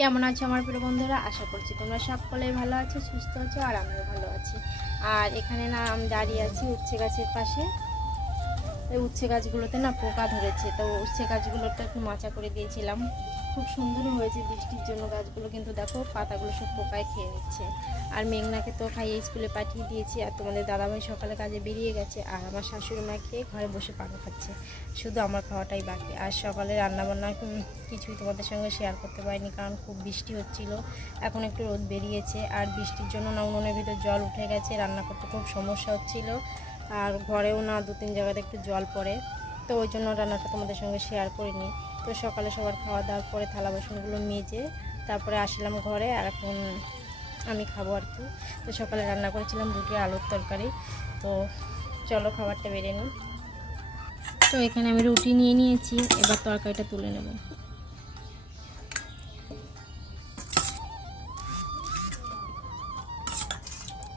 কেমন আছো আমার প্রিয় বন্ধুরা? আশা করছি তোমরা সকলেই ভালো আছো, সুস্থ আছো, আর আমিও ভালো আছি। আর এখানে না আমি দাঁড়িয়ে আছি উচ্ছে গাছের পাশে। এই উচ্ছে গাছগুলোতে না পোকা ধরেছে, তো উচ্ছে গাছগুলোতে একটু মাচা করে দিয়েছিলাম। খুব সুন্দর হয়েছে বৃষ্টির জন্য গাছগুলো, কিন্তু দেখো পাতাগুলো সব পোকায় খেয়ে নিচ্ছে। আর মেঘনাকে তো খাইয়ে স্কুলে পাঠিয়ে দিয়েছি, আর তোমাদের দাদাভাই সকালে কাজে বেরিয়ে গেছে, আর আমার শাশুড়ি মা খেয়ে ঘরে বসে পাকা খাচ্ছে। শুধু আমার খাওয়াটাই বাকি। আর সকালে রান্নাবান্না কিছুই তোমাদের সঙ্গে শেয়ার করতে পারিনি, কারণ খুব বৃষ্টি হচ্ছিল। এখন একটু রোদ বেরিয়েছে, আর বৃষ্টির জন্য না উনুনের ভিতর জল উঠে গেছে, রান্না করতে খুব সমস্যা হচ্ছিল। আর ঘরেও না 2-3 জায়গাতে একটু জল পড়ে, তো ওই জন্য রান্নাটা তোমাদের সঙ্গে শেয়ার করিনি। তো সকালে সবার খাওয়া দাওয়ার পরে থালা বাসনগুলো মেজে তারপরে আসলাম ঘরে, আর এখন আমি খাবো আর কি। তো সকালে রান্না করেছিলাম রুটি আলুর তরকারি। তো চলো খাবারটা বেড়ে নিই। তো এখানে আমি রুটি নিয়ে নিয়েছি, এবার তরকারিটা তুলে নেব।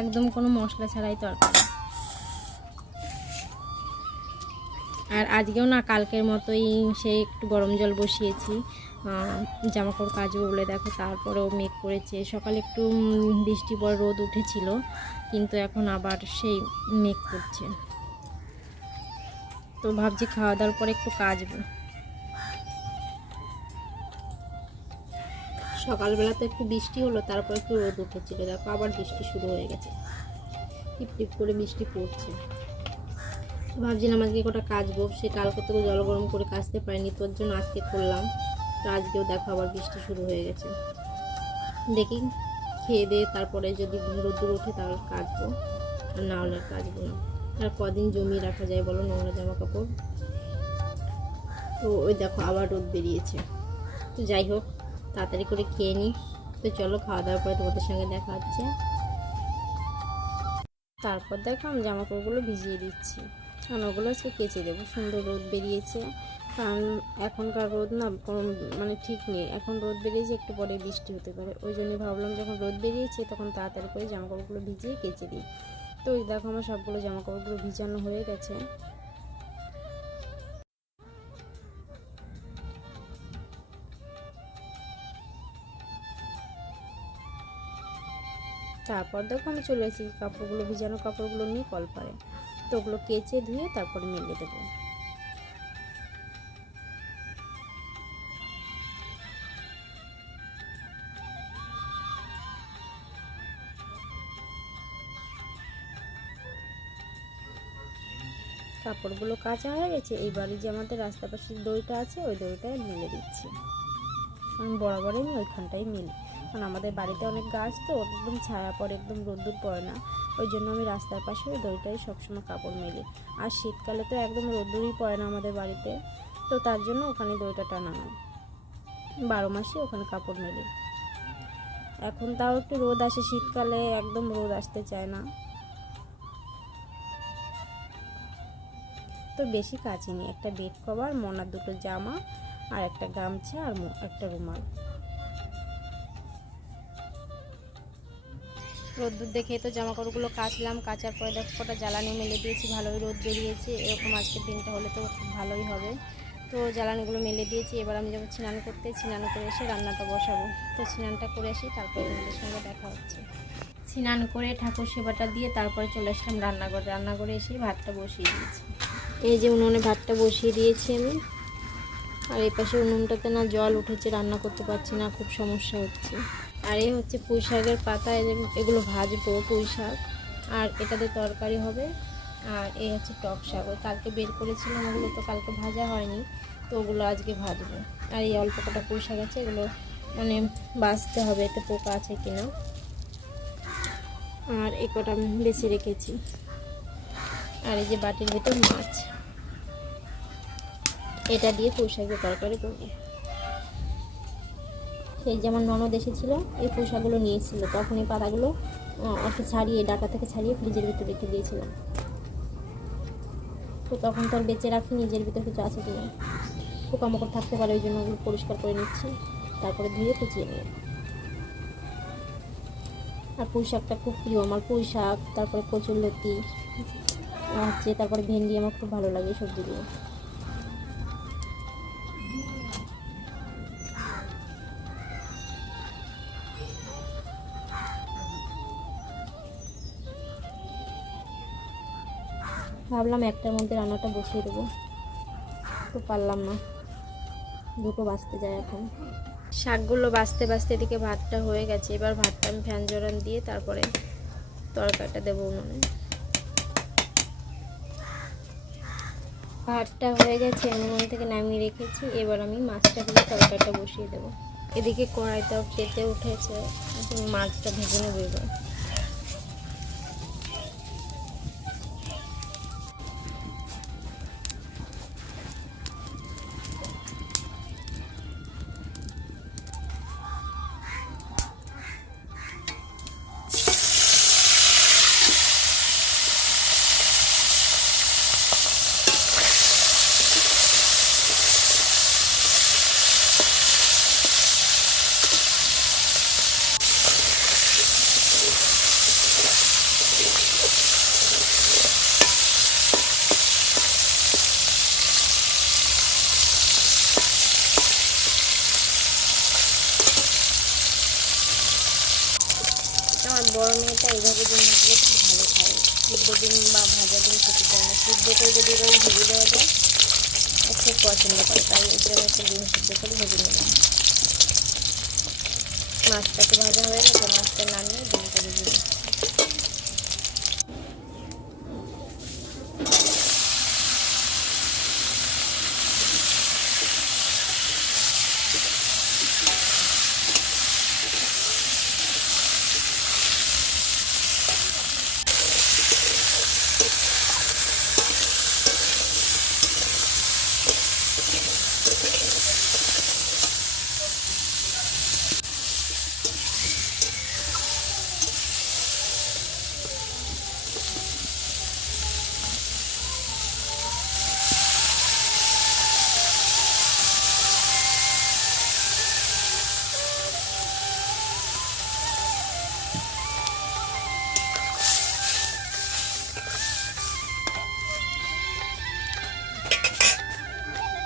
একদম কোনো মশলা ছাড়াই তরকারি। আর আজকেও না কালকের মতোই সেই একটু গরম জল বসিয়েছি জামাকাপড় কাচবো বলে। দেখো তারপরেও মেঘ করেছে, সকালে একটু বৃষ্টি পরে রোদ উঠেছিল, কিন্তু এখন আবার সেই মেঘ করছে। তো ভাবছি খাওয়া দাওয়ার পরে একটু কাচবো। সকালবেলা তো একটু বৃষ্টি হলো, তারপর একটু রোদ উঠেছিল, দেখো আবার বৃষ্টি শুরু হয়ে গেছে, টিপ টিপ করে বৃষ্টি পড়ছে। ভাবছিলাম আজকে কটা কাচবো, সে কালকে তো জল গরম করে কাচতে পারিনি, তোর জন্য আজকে করলাম। তো আজকেও দেখো আবার বৃষ্টি শুরু হয়ে গেছে। দেখি খেয়ে দিয়ে তারপরে যদি রোদ্দুর ওঠে তাহলে কাচবো, আর না হলে কাচবো না। আর কদিন জমিয়ে রাখা যায় বলো নোংরা জামা কাপড়। তো ওই দেখো আবার রোদ বেরিয়েছে। তো যাই হোক, তাড়াতাড়ি করে খেয়ে নিই। তো চলো খাওয়া দাওয়ার পরে তোমাদের সঙ্গে দেখা হচ্ছে। তারপর দেখো আমি জামা কাপড়গুলো ভিজিয়ে দিচ্ছি, কারণ ওগুলো আজকে কেচে দেবো। সুন্দর রোদ বেরিয়েছে, কারণ এখনকার রোদ না কোনো মানে ঠিক নেই। এখন রোদ বেরিয়েছে, একটু পরে বৃষ্টি হতে পারে, ওই জন্যই ভাবলাম যখন রোদ বেরিয়েছে তখন তাড়াতাড়ি করে জামা কাপড়গুলো ভিজিয়ে কেচে দিই। তো ওই দেখো আমার সবগুলো জামা কাপড়গুলো ভিজানো হয়ে গেছে। তারপর দেখো আমি চলে এসেছি কাপড়গুলো, ভিজানো কাপড়গুলো নিয়ে কলপারে। তো ওগুলো কেচে ধুয়ে তারপরে মেলে দেবো। কাপড়গুলো কাচা হয়ে গেছে, এইবারে যে আমাদের রাস্তা পাশের দড়িটা আছে ওই দড়িটায় মেলে দিচ্ছি। আমি বরাবরই আমি ওইখানটাই মিলি, কারণ আমাদের বাড়িতে অনেক গাছ, তো একদম ছায়া পড়ে, একদম রোদ্দুর পড়ে না। ওই জন্য আমি রাস্তার পাশে ওই দড়িটাই সবসময় কাপড় মেলি। আর শীতকালে তো একদম রোদ্দুরই পড়ে না আমাদের বাড়িতে, তো তার জন্য ওখানে দড়িটা টানানো, 12 মাসই ওখানে কাপড় মেলি। এখন তাও একটু রোদ আসে, শীতকালে একদম রোদ আসতে চায় না। তো বেশি কাচিনি, একটা বেড কভার, মনার 2টো জামা, আর একটা গামছা, আর একটা রুমাল। রোদ্দুর দেখে তো জামা কাপড়গুলো কাচলাম, কাচার পরে দেখো কটা জ্বালানি মেলে দিয়েছি, ভালোই রোদ বেরিয়েছে। এরকম আজকের দিনটা হলে তো খুব ভালোই হবে। তো জ্বালানিগুলো মেলে দিয়েছি, এবার আমি যাবো স্নান করতে, স্নান করে এসে রান্নাটা বসাবো। তো স্নানটা করে আসি, তারপরে তোমাদের সঙ্গে দেখা হচ্ছে। স্নান করে ঠাকুর সেবাটা দিয়ে তারপরে চলে আসলাম রান্নাঘরে। রান্নাঘরে এসে ভাতটা বসিয়ে দিয়েছি। এই যে উনুনে ভাতটা বসিয়ে দিয়েছি আমি। আর এই পাশে উনুনটাতে না জল উঠেছে, রান্না করতে পারছি না, খুব সমস্যা হচ্ছে। আর এই হচ্ছে পুঁই শাকের পাতা, এগুলো ভাজবো পুঁই শাক, আর এটাতে তরকারি হবে। আর এই হচ্ছে টক শাক, ওই কালকে বের করেছিলাম, ওগুলো তো কালকে ভাজা হয়নি, তো ওগুলো আজকে ভাজবো। আর এই অল্প কটা পুঁই শাক আছে, এগুলো মানে বাছতে হবে এতে পোকা আছে কিনা। আর এই কটা আমি বেছে রেখেছি। আর এই যে বাটির ভিতর মাছ, এটা দিয়ে পুঁই শাকের তরকারি করবো। সেই যে আমার ননদ এসেছিল, এই পুঁই শাকগুলো নিয়ে এসেছিল, তখন এই পাতাগুলো একটু ছাড়িয়ে ডাটা থেকে ছাড়িয়ে ফ্রিজের ভিতরে রেখে দিয়েছিলাম। তো তখন তো আর বেঁচে রাখি নিজের ভিতরে কিছু আছে কিনা, পোকামাকড় থাকতে পারে, ওই জন্য ওগুলো পরিষ্কার করে নিচ্ছি, তারপরে ধুয়ে কুচিয়ে নিয়ে। আর পুঁই শাকটা খুব প্রিয় আমার, পুঁই শাক, তারপরে কচুরলতি হচ্ছে, তারপরে ভেন্ডি, আমার খুব ভালো লাগে এই সবজিগুলো। ভাবলাম একটার মধ্যে রান্নাটা বসিয়ে দেবো, তো পারলাম না, দুটো বাজতে যায় এখন। শাকগুলো বাজতে বাজতে এদিকে ভাতটা হয়ে গেছে। এবার ভাতটা আমি ফ্যান জোরান দিয়ে তারপরে তরকারিটা দেবো উনুনে। ভাতটা হয়ে গেছে, আমি উনুন থেকে নামিয়ে রেখেছি। এবার আমি মাছটা দিয়ে তরকারিটা বসিয়ে দেবো। এদিকে কড়াইটাও তেতে উঠেছে, মাছটা ভেজে নেবো এবার। আমার বড় মেয়েটা এইভাবে ডিম ভাজলে খুব ভালো খায়। সিদ্ধ ডিম বা ভাজা ডিম খেতে চায় না, সিদ্ধ করে যদি এভাবে ভেজে দেওয়া যায় ও খুব পছন্দ করে, তাই এর জন্য একটা ডিম সিদ্ধ করে ভেজে নিলাম। মাছটা তো ভাজা হয়ে গেছে, মাছটা নামিয়ে ডিমটা ভেজে নিচ্ছি।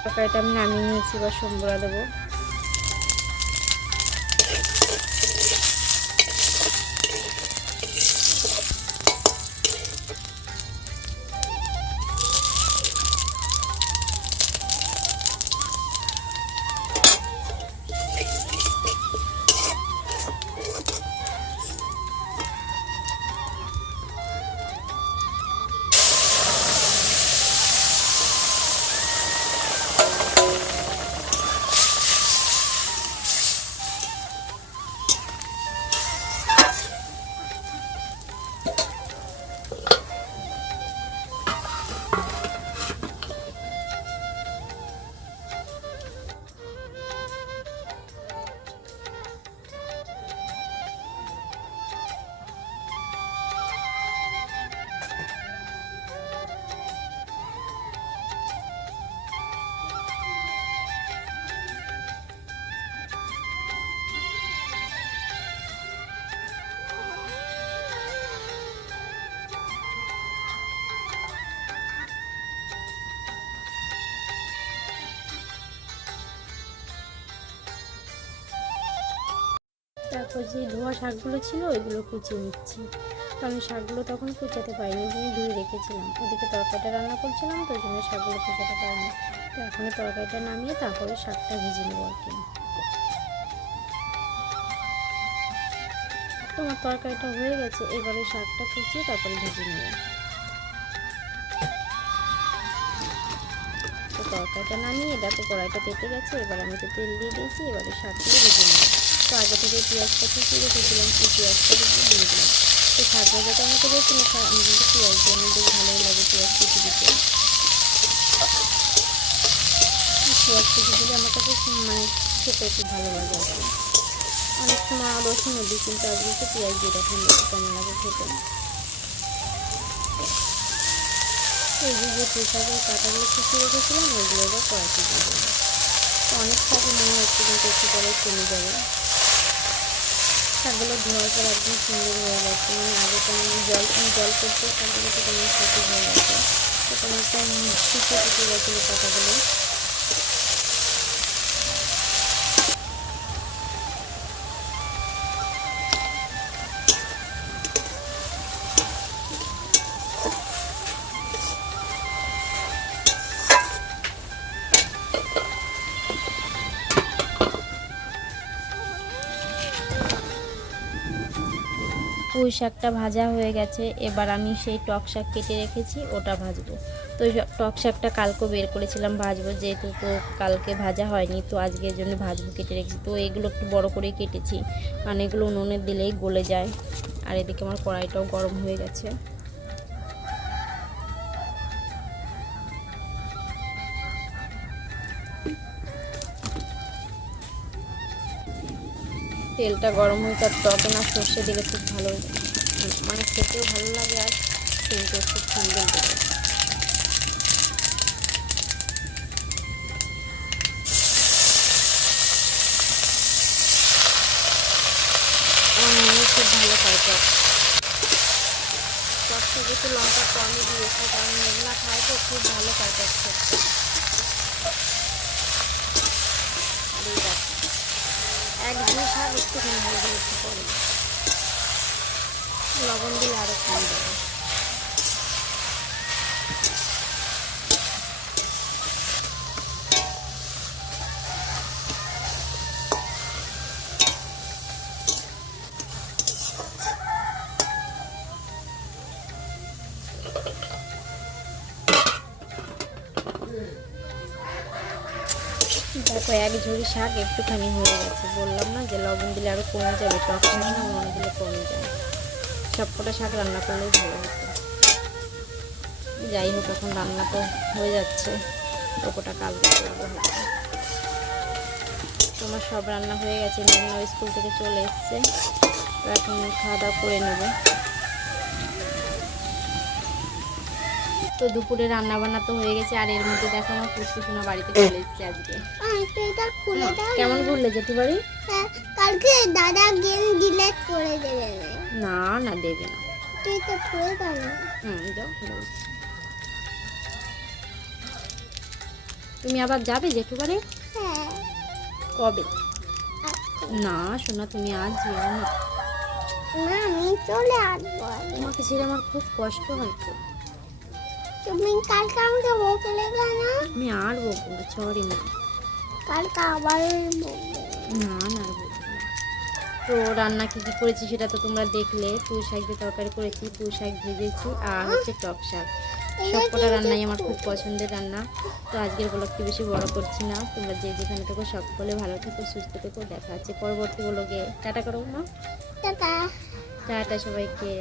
তরকারিটা আমি নামিয়ে নিয়েছি, এবার সম্বরা দেবো। তারপর যে ধোয়া শাকগুলো ছিল ওইগুলো কুচিয়ে নিচ্ছি, কারণ শাকগুলো তখন কুচাতে পারিনি, ওখানে ধুয়ে রেখেছিলাম। ওদিকে তরকারিটা রান্না করছিলাম, তো ওই জন্য শাকগুলো কুচাতে পারিনি। তো এখন তরকারিটা নামিয়ে তারপরে শাকটা ভেজে নেবো আর কি। তোমার তরকারিটা হয়ে গেছে, এবারে শাকটা কুচিয়ে তারপরে ভেজে নেবো। তো তরকারিটা নামিয়ে দেখো কড়াইটা তেতে গেছে, এবার আমি তো তেল দিয়ে দিয়েছি, এবারে শাকগুলো ভেজে নেবো। তো আগে থেকে পেঁয়াজটা কুচিয়ে রেখেছিলাম, এই পেঁয়াজটা দিয়ে দিলাম। তো শাক ভাজাটা আমি তো বেশি না খাই, আমি কিন্তু পেঁয়াজ দিয়ে আমি বেশ ভালোই লাগে পেঁয়াজ কুচি দিতে। পেঁয়াজ কুচি দিলে আমার কাছে মানে খেতে একটু ভালো লাগে আর কি। অনেক সময় রসুনও দিই, কিন্তু আজকে তো পেঁয়াজ দিয়ে রাখলাম, একটু কেমন লাগে খেতে। এই যে পেঁয়াজের কাঁটাগুলো কুচিয়ে রেখেছিলাম ওইগুলো এবার কড়াইতে দিয়ে দেবো। তো অনেক শাকই মনে হচ্ছে, কিন্তু একটু পরে কমে যাবে। শাকগুলো ধোয়ার পর একদম সুন্দর হয়ে গেছে, মানে আগে কেমন জল করতে শাকগুলো তো কেমন শুকিয়ে হয়ে গেছে, তো কেমন একটা শুকিয়ে গেছিলো পাতাগুলো। পুঁই শাকটা ভাজা হয়ে গেছে, এবার আমি সেই টক শাক কেটে রেখেছি ওটা ভাজবো। তো টক শাকটা কালকে বের করেছিলাম ভাজবো, যেহেতু তো কালকে ভাজা হয়নি, তো আজকের জন্য ভাজবো কেটে রেখেছি। তো এগুলো একটু বড় করেই কেটেছি, কারণ এগুলো উনুনে দিলেই গলে যায়। আর এদিকে আমার কড়াইটাও গরম হয়ে গেছে। তেলটা গরম হয়ে তার টকে না সর্ষে দিলে খুব ভালো, মানে খেতেও ভালো লাগে আর সেন্টও খুব সুন্দর করে। আমার মেয়ে খুব ভালো খায় টক। টক থেকে একটু লঙ্কা কমই দিয়েছি, কারণ মেঘনা খায় তো খুব ভালো খায় টক খেতে। আর এই দেখো এক দুই শাক একটুখানি হয়ে গেলে একটু পরে লবণ দিলে আরও কম দেবে। দেখো এক ঝুড়ি শাক একটুখানি হয়ে গেছে, বললাম না যে লবণ দিলে আরও কমে যাবে, টক শাক না লবণ দিলে কমে যায়। সবকটা শাক রান্না করলেই ভালো হতো। যাই হোক এখন রান্না তো হয়ে যাচ্ছে, ওটা কালকে করবো হয়তো। তোমার সব রান্না হয়ে গেছে, মেঘনা স্কুল থেকে চলে এসছে, তো এখন খাওয়া দাওয়া করে নেব। তো দুপুরে রান্না বান্না তো হয়ে গেছে, আর এর মধ্যে দেখো আমার পুষ্কুসোনা বাড়িতে চলে এসছে আজকে। কেমন ঘুরলে যেতে পারি? কালকে দাদা গেম ডিলিট করে দেবে না না দেবে না, তুই তো করে দাও না। যাও। তুমি আবার যাবে যেতে পারি? হ্যাঁ কবে? না শোনা তুমি আজ যেও না। না আমি চলে আসবো। তোমাকে ছেড়ে আমার খুব কষ্ট হয় তো। তুমি কালকে আমাকে বকলে কেন? আমি আর বলবো না, সরি মা। কালকে আবার বকবো। না না আর বলবো না। তো রান্না কী কী করেছি সেটা তো তোমরা দেখলে। পুঁই শাক দিয়ে তরকারি করেছি, পুঁই শাক ভেজেছি, আর হচ্ছে টক শাক। সবকটা রান্নাই আমার খুব পছন্দের রান্না। তো আজকের ব্লগটি বেশি বড় করছি না, তোমরা যে যেখানে থেকো সকলে ভালো থেকো, সুস্থ থেকো। দেখা আছে পরবর্তী ব্লগে। টাটা করো না, টাটা টাটা সবাইকে।